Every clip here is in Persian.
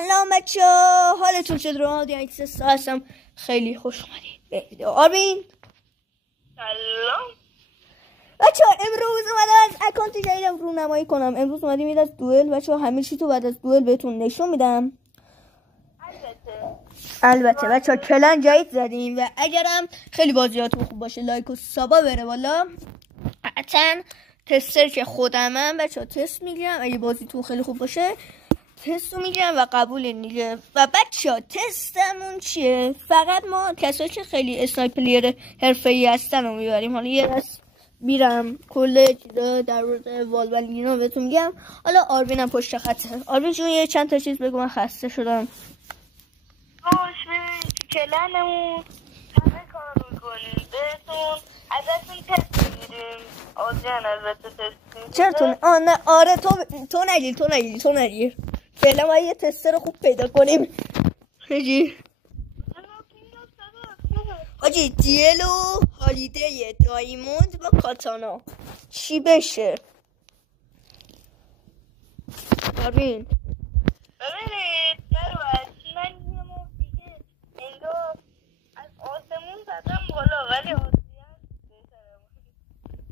سلام بچه‌ها، حالتون چطوره؟ دیگه هستم. خیلی خوش اومدید به ویدیو آربین. سلام بچه‌ها، امروز اومدم از اکانت جدیدم رونمایی کنم. امروز اومدیم میاد از دوئل. بچه‌ها همه چی تو بعد از دوئل بهتون نشون میدم. البته بچه‌ها کلن جدید زدیم و اگرم خیلی بازیاتون خوب باشه لایک و سابا بره بالا. حتما تستر که خودمم بچه‌ها تست میگیرم، اگه بازیتون خیلی خوب باشه تست رو میگیرم و قبول دیگه. و بچه‌ها تستمون چیه؟ فقط ما کسایی که خیلی اسنایپر حرفه‌ای هستن رو میبریم. حالا یه دست میرم کل چیزا در مورد والوالینو بهتون میگم. حالا آربینم پشت خطه. آربین جون یه چند تا چیز بگو، من خسته شدم. ببین کلنمون همه کار میکنیم، بهتون ازتون تست میگیریم. آجان ازت تست میگیریم. چرا نه آره تو نگیر فعلا ما یه تستر خوب پیدا کنیم. حاجی دیلو هالیده دایموند با کاتانا چی بشه؟ آربین ببینید من یه ماه دیگه انگار از آسمون زدم بالا، ولی آسیان بهتره.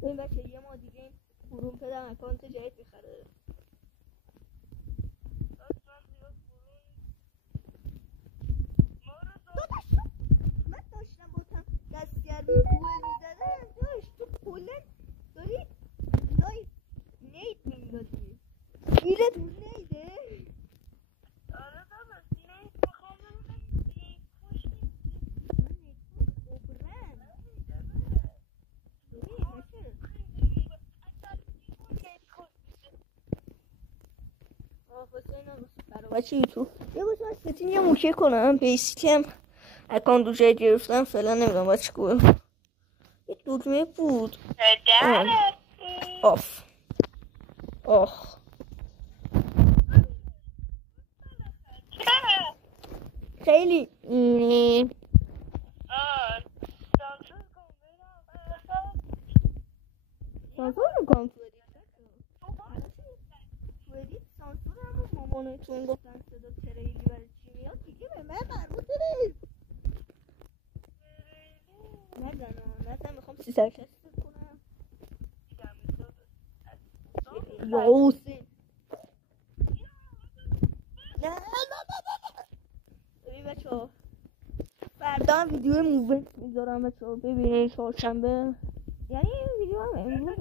این بچه یه ماه دیگه بروم پدرم اکانت جدید میخره. من داشتم با تم دستگرمی دوئل میزدم داشت تو کلن داری لایف نید میندازی گیرت نیده. آره بابا نید میخوام ببینم نید خوش بچه تو یه باید من ستین یه موکه کنم بیسیتی هم اکان دو جای گرفتم فعلا نمیدونم باید چی کنم. یه دکمه بود آف خیلی اینه سانسور میکنم تو ادیت سانسور هم مامانتون گفتن صدا تریلی برای چی میاد دیگه به من مربوطه نیست. نزن میخوام 360 کنم یا حسین نه ببین بچه ها فردا هم ویدیو موومنت میذارم بچه ها ببینید چهارشنبه، یعنی ویدیو هم امروز